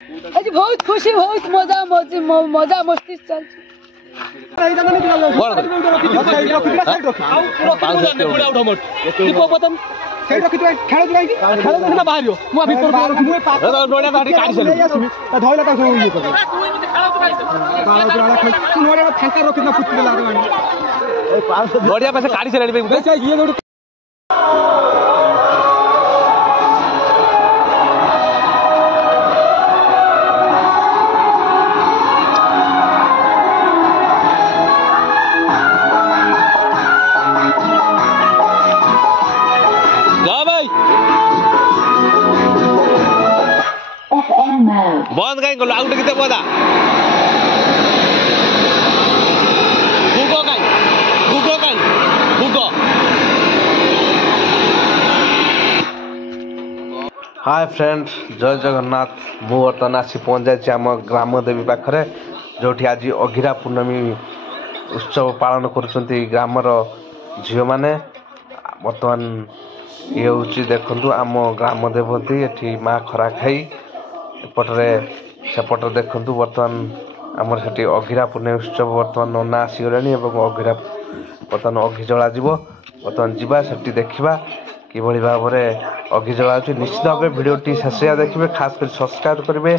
आज बहुत खुशी बहुत मजा मस्ती चल बढ़िया पैसे काढ़ी चले बंद कहीं गलो आउट किते बोदा गुगो हाय फ्रेंड जय जगन्नाथ मु बर्तमान आसी पहुंच जाए आम ग्राम देवी पाखरे जो आज अघिरा पूर्णमी उत्सव पालन कर ग्रामर झील मैंने बर्तमान ये हूँ देखु आम ग्राम देवती ये माँ खरा खाई एपटे सेपटे देखु बर्तमान आमर से अघिरा पूर्णिमा उत्सव बर्तमान नना आसीगले अघिरा बर्तमान अघि जला बर्तमान जावा से देखा किभली भाव में अघि जला निश्चित भाव भिडियोटी शेष देखिए खास कर सब्सक्राइब करेंगे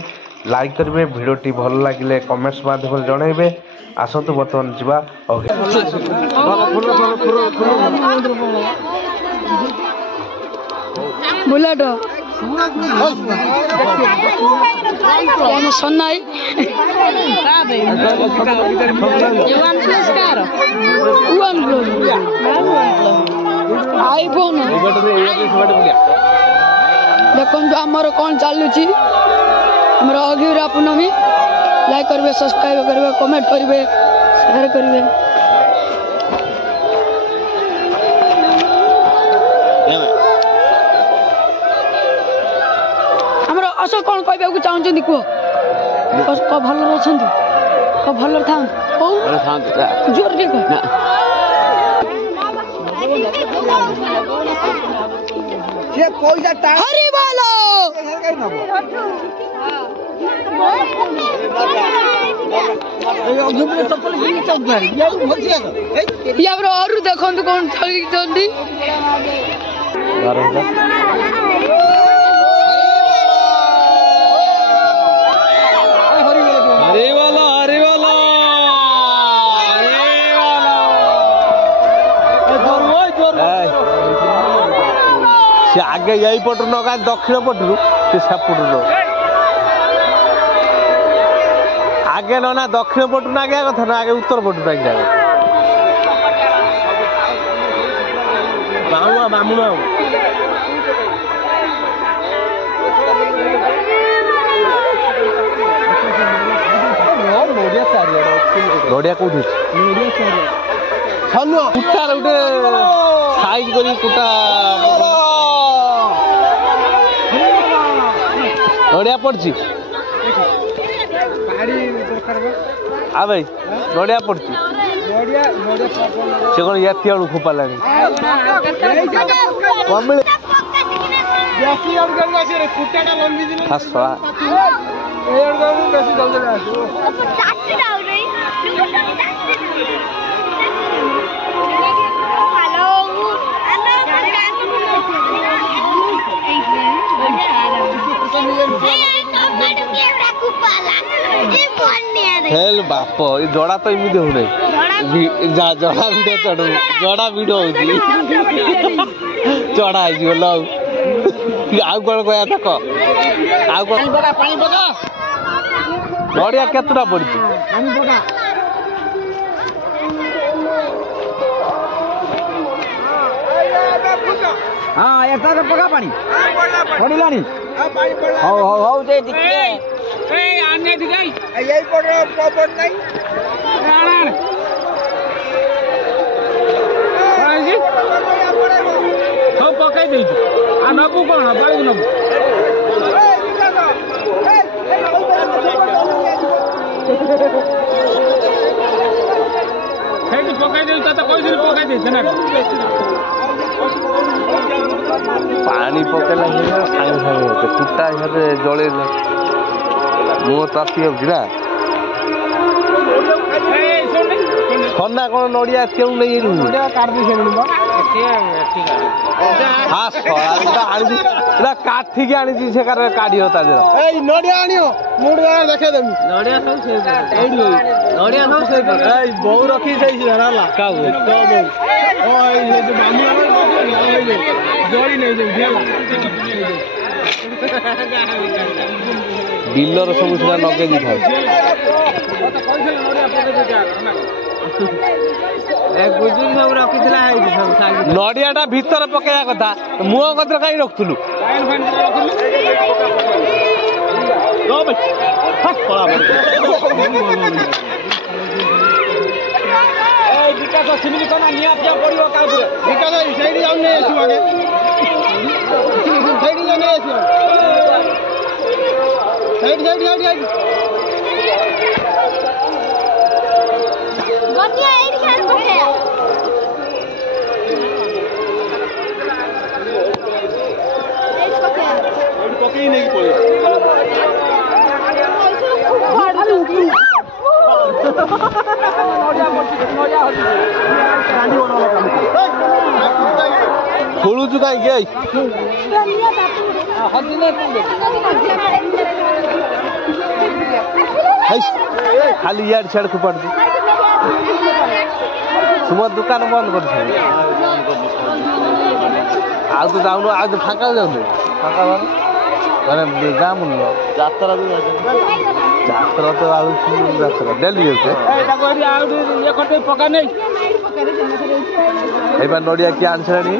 लाइक करेंगे भिडियोटी भल लगे कमेंट्स माध्यम जनइबे आसतु बर्तमान जावा बुलेट सन्नाई आईफोन देखो आमर कौन चलुची आमर अघिरा पूर्णमी लाइक करेंगे सब्सक्राइब करेंगे कमेंट करेंगे शेयर करेंगे अस कौन कहवाक चाहते कह भल अच्छा भल था जोर और देखो कौन चलती से आगे यही पटु नगा दक्षिण पटु से सेपटु आगे ना दक्षिण पटु नागे कथा ना आगे उत्तर पटु नागे बामुण नड़िया कौटी कुटा गोटे साइज कर कुटा नड़िया पड़ी आ भाई नड़िया पड़ी से कौन या खोपाला हेल बाप ये जड़ा तो इमिदे होने जड़ा वीडियो चढ़ू जड़ा वीडियो होती चढ़ा है लो आउ कौन कहया था कह आउ कौन नड़िया केतुटा पड़ी हाँ एक पका पानी पड़लानी हौ हौ हौ जे दिखे ए आने दिखाई यही पड़ पड़ नहीं आजी सब पकाई दे आ नबु कोन बाळू नबु हेडी पकाई दे त कोई दिन पकाई दे छना पानी पकेला साइड साइड कुटा जले ମୁଁ ତାତି ହେଉଛି ନା ସନା କ'ଣ ନଡ଼ିଆ କେଉଁ ନେଇ କାଠିକି ଆଣିଛି ସେ କାଢିବ ତା ଦେହର ନଡ଼ିଆ ଆଣିବ ମୁଁ ଦେଖେଇଦେବି ବୋଉ ରଖି ସେଇଛି ହେଲା ଜଳି ନେଇଯାଉଛି ବିଲର ସବୁ ସେଟା ଲଗେଇ ଦେଇଥାଏ ନଡ଼ିଆ ଟା ଭିତରେ ପକେଇବା କଥା ମୁହଁ କତିରେ କାହିଁ ରଖୁଥିଲୁ ବିକାଶ ସିମିଲି କନା ନିଆଁ ପିଆ ପଡିବ ତା ଉପରେ ବିକାଶ ସେଇଠି ଯାଉ ନେଇ ଆସିବ ଆଗେ ସେଇଠି ଯାଉ ନେଇ ଆସିବ ସେଇଠି ସେଇଠି ସେଇଠି ସେଇଠି ଗତିଆ ଏଇଠି ଖାଲି ପକେୟା ଏଇଠି ପକେୟା ଏଇଠି ପକେଇ ନେଇକି ପଳେଇ ଖୋଳୁଛୁ କାହିଁକି ଆଇ ଖାଲି ଇଆଡେ ସିଆଡେ ଫୋପାଡୁଛୁ ତୁମ ଦୋକାନ ବନ୍ଦ କରୁଛ ଆଉ ତ ଯାଉନୁ ଆଉ ତ ଫାଙ୍କା ଯାଉନି ଫାଙ୍କା ମାନେ ଗାଁ ମୂଲ୍ୟ ଯାତ୍ରା ବି ଯାତ୍ରା ତ ଆଳୁଛି ଯାତ୍ରା ଡେଲି ଯାଉଛି ପକା ନେଇ ଏଇବା ନଡ଼ିଆ କିଏ ଆଣିସାରିଲାଣି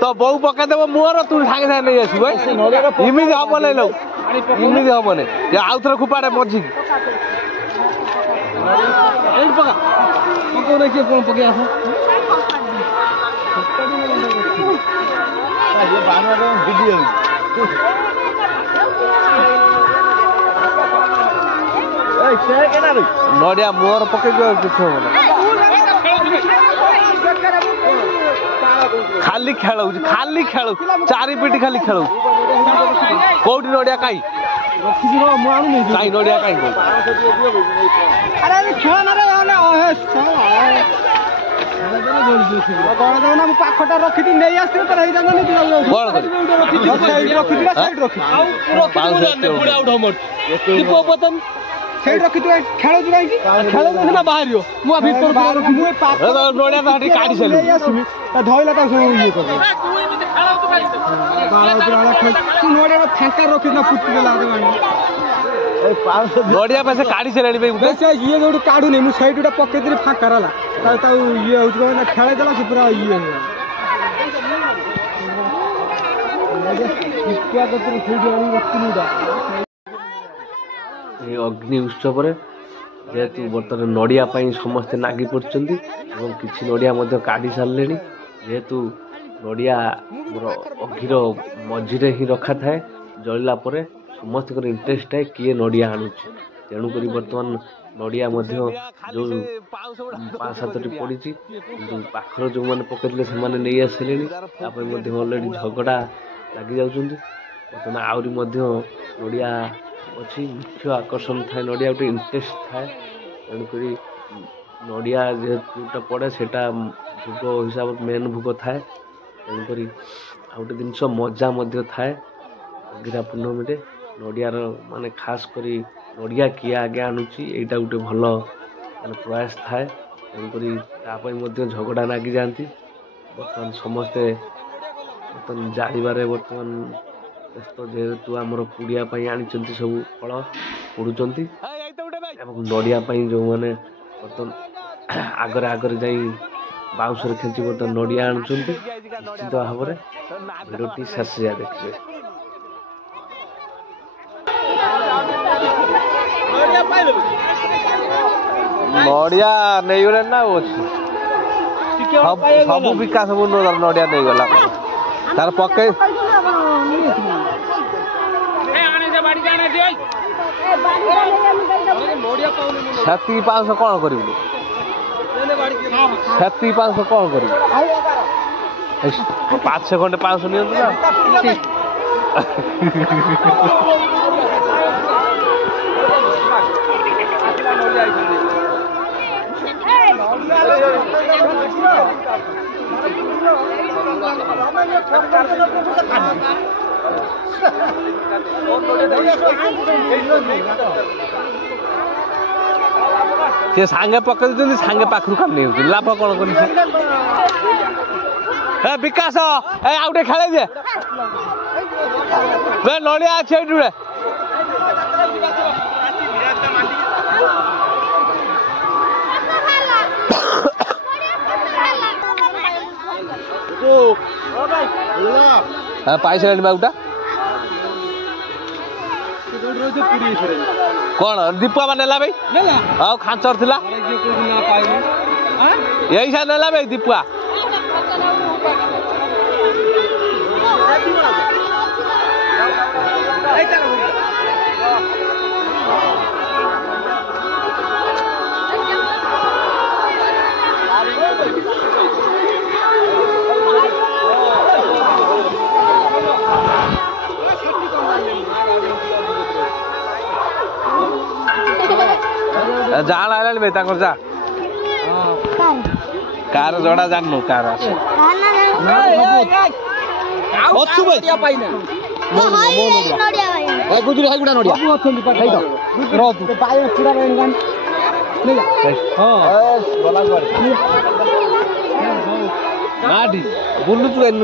ତ ବୋଉ ପକେଇଦେବ ମୁହଁର ତୁ ସାଙ୍ଗେ ସାଙ୍ଗେ ନେଇ ଆସିବୁ ଏମିତି ହବ ନାଇଁ ଲୋ ଏମିତି ହବନି ଆଉ ଥରେ ଖୁପାଡେ ମଝିକି କଣ ପକେଇ ଆସ ନଡ଼ିଆ ମୁହଁର ପକେଇଛୁ ଆଉ କିଛି ହବ ନା ଖାଲି ଖେଳଉଛି ଚାରି ପିଟି ଖାଲି ଖେଳଉଛି କୋଉଠି ନଡ଼ିଆ କାଇଁ କାଇଁ ନଡ଼ିଆ କାଇଁ ମୁଁ ପାଖଟା ରଖିଛି ନେଇ ଆସିଥିଲି ତାର ହେଇଯାନ୍ତି ସେଇଠି ରଖିଛୁ ଖେଳୁଛୁ କାହିଁକି ଖେଳୁଛୁ ନା ବାହାରିବ ମୁଁ ଭିତରୁ ନଡ଼ିଆ ତ କାଢି ସାରିଲି ଆସିବି ଧଇଲା ତାକୁ ସବୁ ଇଏ କରିବ ନଡ଼ିଆ ଫାଙ୍କା ରଖିଛୁ ନା ପୁଟି ଦେଲା ନଡ଼ିଆ ପା ସେ କାଢି ସାରିଲାଣି ଇଏ ଯୋଉଠି କାଢୁନି ମୁଁ ସେଇଠି ଗୋଟେ ପକେଇଥିଲି ଫାଙ୍କା ହେଲା ତାକୁ ଇଏ ହଉଛି କଣ ଖେଳେଇ ଦେଲା ସେ ପୁରା ଇଏ ହେଇଗଲା এই অগ্নি উৎসବରେ ଯେହେତୁ ବର୍ତ୍ତମାନ ନଡ଼ିଆ ପାଇଁ ସମସ୍ତେ ଲାଗି ପଡ଼ିଛନ୍ତି ଏବଂ କିଛି ନଡ଼ିଆ ମଧ୍ୟ କାଢ଼ି ସାରିଲେଣି ଯେହେତୁ ନଡ଼ିଆ ଆମର ଅଗ୍ନିର ମଝିରେ ହିଁ ରଖାଥାଏ ଜଳିଲା ପରେ ସମସ୍ତଙ୍କର ଇଣ୍ଟରେଷ୍ଟ ଥାଏ କିଏ ନଡ଼ିଆ ଆଣୁଛି ତେଣୁକରି ବର୍ତ୍ତମାନ ନଡ଼ିଆ ମଧ୍ୟ ଯେଉଁ 5-7ଟି ପଡ଼ିଛି କିନ୍ତୁ ପାଖରେ ଯେଉଁମାନେ ପକେଇଥିଲେ ସେମାନେ ନେଇ ଆସିଲେଣି ତା ପାଇଁ ମଧ୍ୟ ଅଲରେଡ଼ି ଝଗଡ଼ା ଲାଗିଯାଉଛନ୍ତି ବର୍ତ୍ତମାନ ଆହୁରି ମଧ୍ୟ ନଡ଼ିଆ ଅଛି ମୁଖ୍ୟ ଆକର୍ଷଣ ଥାଏ ନଡ଼ିଆ ଗୋଟେ ଇଣ୍ଟରେଷ୍ଟ ଥାଏ ତେଣୁକରି ନଡ଼ିଆ ଯେହେତୁଟା ପଡ଼େ ସେଇଟା ଭୋଗ ହିସାବରେ ମେନ୍ ଭୋଗ ଥାଏ ତେଣୁକରି ଆଉ ଗୋଟେ ଜିନିଷ ମଜା ମଧ୍ୟ ଥାଏ ଅଗିରା ପୂର୍ଣ୍ଣମୀରେ ନଡ଼ିଆର ମାନେ ଖାସ୍ କରି ନଡ଼ିଆ କିଏ ଆଗେ ଆଣୁଛି ଏଇଟା ଗୋଟେ ଭଲ ମାନେ ପ୍ରୟାସ ଥାଏ ତେଣୁକରି ତା ପାଇଁ ମଧ୍ୟ ଝଗଡ଼ା ଲାଗିଯାଆନ୍ତି ବର୍ତ୍ତମାନ ସମସ୍ତେ ବର୍ତ୍ତମାନ ଜାଣିବାରେ ବର୍ତ୍ତମାନ ଯେହେତୁ ଆମର ପୁଡ଼ିଆ ପାଇଁ ଆଣିଛନ୍ତି ସବୁ ଫଳ ପୋଡ଼ୁଛନ୍ତି ଏବଂ ନଡ଼ିଆ ପାଇଁ ଯେଉଁମାନେ ବର୍ତ୍ତମାନ ଆଗରେ ଯାଇ ବାଉଁଶରେ ଖେଞ୍ଚି ବର୍ତ୍ତମାନ ନଡ଼ିଆ ଆଣୁଛନ୍ତି ନିଶ୍ଚିତ ଭାବରେ ଭିଡ଼ିଓଟି ଶେଷ ଯାଏ ଦେଖିବେ ନଡ଼ିଆ ନେଇଗଲେ ନା ଅଛି ସବୁ ବିକା ସବୁ ନଡ଼ିଆ ନେଇଗଲା ତାର ପକେଇ ସେତିକି 500 କ'ଣ କରିବୁ ସେତିକି 500 କ'ଣ କରିବୁ 500 ଖଣ୍ଡେ 500 ନିଅନ୍ତୁ ନା ସେ ସାଙ୍ଗେ ପକେଇ ଦଉଛନ୍ତି ସାଙ୍ଗେ ପାଖରୁ କାମ ନେଇ ଲାଭ କଣ କରି ବିକାଶ ଏ ଆଉ ଟିକେ ଖେଳେଇ ଦେ ନଡ଼ିଆ ଅଛି ଏଇଠି ପାଇସାରିଲାଣି ବାବୁଟା କଣ ଦୀପୁଆ ମାନେ ନେଲା ଭାଇ ଆଉ ଖାଞ୍ଚର ଥିଲା ଏଇ ସାର ନେଲା ଭାଇ ଦୀପୁଆ ଜାଣ ଆଇଲାଣି ଭାଇ ତାଙ୍କର ଯା କାର ଜଡା ଜାଣିନୁ କାର ଅଛି ଭାଇ ବୁଲୁଛୁ ଏଇଠି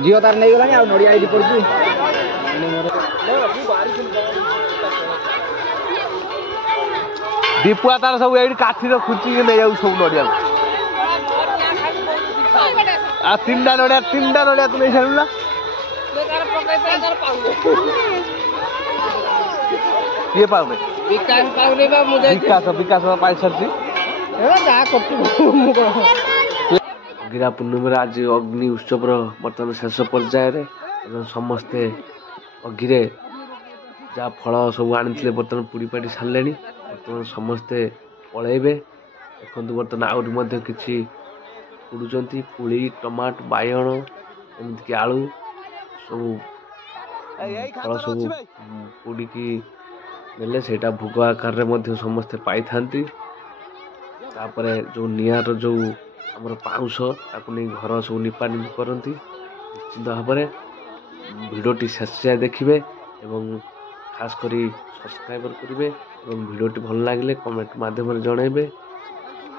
ଝିଅ ତାର ନେଇଗଲାଣି ଆଉ ନଡ଼ିଆ ଏଇଠି ପଡୁଛି ଦୀପୁଆ ତାର ସବୁ ଏଇଠି କାଠିର ଖୁଚିକି ନେଇଯାଉ ସବୁ ନଡ଼ିଆକୁ ଆଉ ତିନିଟା ନଡ଼ିଆ ତୁ ନେଇ ସାରିଲୁ ନା କିଏ ପାଉନି ବିକାଶ ପାଇସାରିଛି ଅଗିରା ପୂର୍ଣ୍ଣିମାରେ ଆଜି ଅଗ୍ନି ଉତ୍ସବର ବର୍ତ୍ତମାନ ଶେଷ ପର୍ଯ୍ୟାୟରେ ସମସ୍ତେ ଅଗିରେ ଯାହା ଫଳ ସବୁ ଆଣିଥିଲେ ବର୍ତ୍ତମାନ ପୁଡ଼ି ପାଡ଼ି ସାରିଲେଣି ବର୍ତ୍ତମାନ ସମସ୍ତେ ପଳେଇବେ ଦେଖନ୍ତୁ ବର୍ତ୍ତମାନ ଆହୁରି ମଧ୍ୟ କିଛି ପୋଡ଼ୁଛନ୍ତି ପୁଳି ଟମାଟୋ ବାଇଗଣ ଏମିତିକି ଆଳୁ ସବୁ ଫଳ ସବୁ ପୋଡ଼ିକି ନେଲେ ସେଇଟା ଭୋଗ ଆକାରରେ ମଧ୍ୟ ସମସ୍ତେ ପାଇଥାନ୍ତି ତାପରେ ଯେଉଁ ନିଆଁର ଯେଉଁ ଆମର ପାଉଁଶ ତାକୁ ନେଇ ଘର ସବୁ ନିପାନିପି କରନ୍ତି ନିଶ୍ଚିନ୍ତ ଭାବରେ ଭିଡ଼ିଓଟି ଶେଷ ଯାଏ ଦେଖିବେ ଏବଂ ଖାସ୍ କରି ସବସ୍କ୍ରାଇବ୍ କରିବେ ଏବଂ ଭିଡ଼ିଓଟି ଭଲ ଲାଗିଲେ କମେଣ୍ଟ ମାଧ୍ୟମରେ ଜଣାଇବେ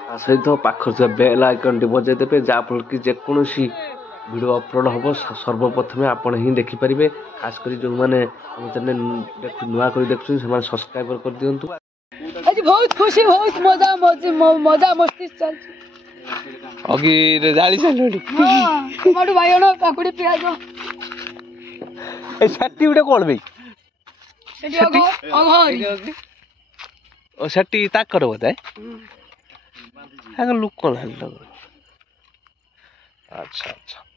ତା ସହିତ ପାଖରେ ଥିବା ବେଲ୍ ଆଇକନ୍ଟି ବଜାଇ ଦେବେ ଯାହାଫଳରେ କି ଯେକୌଣସି ଭିଡ଼ିଓ ଅପଲୋଡ଼ ହେବ ସର୍ବପ୍ରଥମେ ଆପଣ ହିଁ ଦେଖିପାରିବେ ଖାସ୍ କରି ଯେଉଁମାନେ ଆମ ଚ୍ୟାନେଲ୍ ନୂଆ କରି ଦେଖୁଛନ୍ତି ସେମାନେ ସବସ୍କ୍ରାଇବ୍ କରିଦିଅନ୍ତୁ ଆଜି ବହୁତ ଖୁସି ବହୁତ ମଜା ମସ୍ତି ଚାଲିଛି ଅଗିରେ ଜାଳି ସାରିଲଣି ଟମାଟୋ ବାଇଗଣ କାକୁଡି ପିଆଜ ଏ ସେଠି ଗୋଟେ କଣ ଭାଇ ଓ ସେଠି ତାଙ୍କର ବୋଧେ ତାଙ୍କ ଲୋକ ଆଚ୍ଛା ଆଚ୍ଛା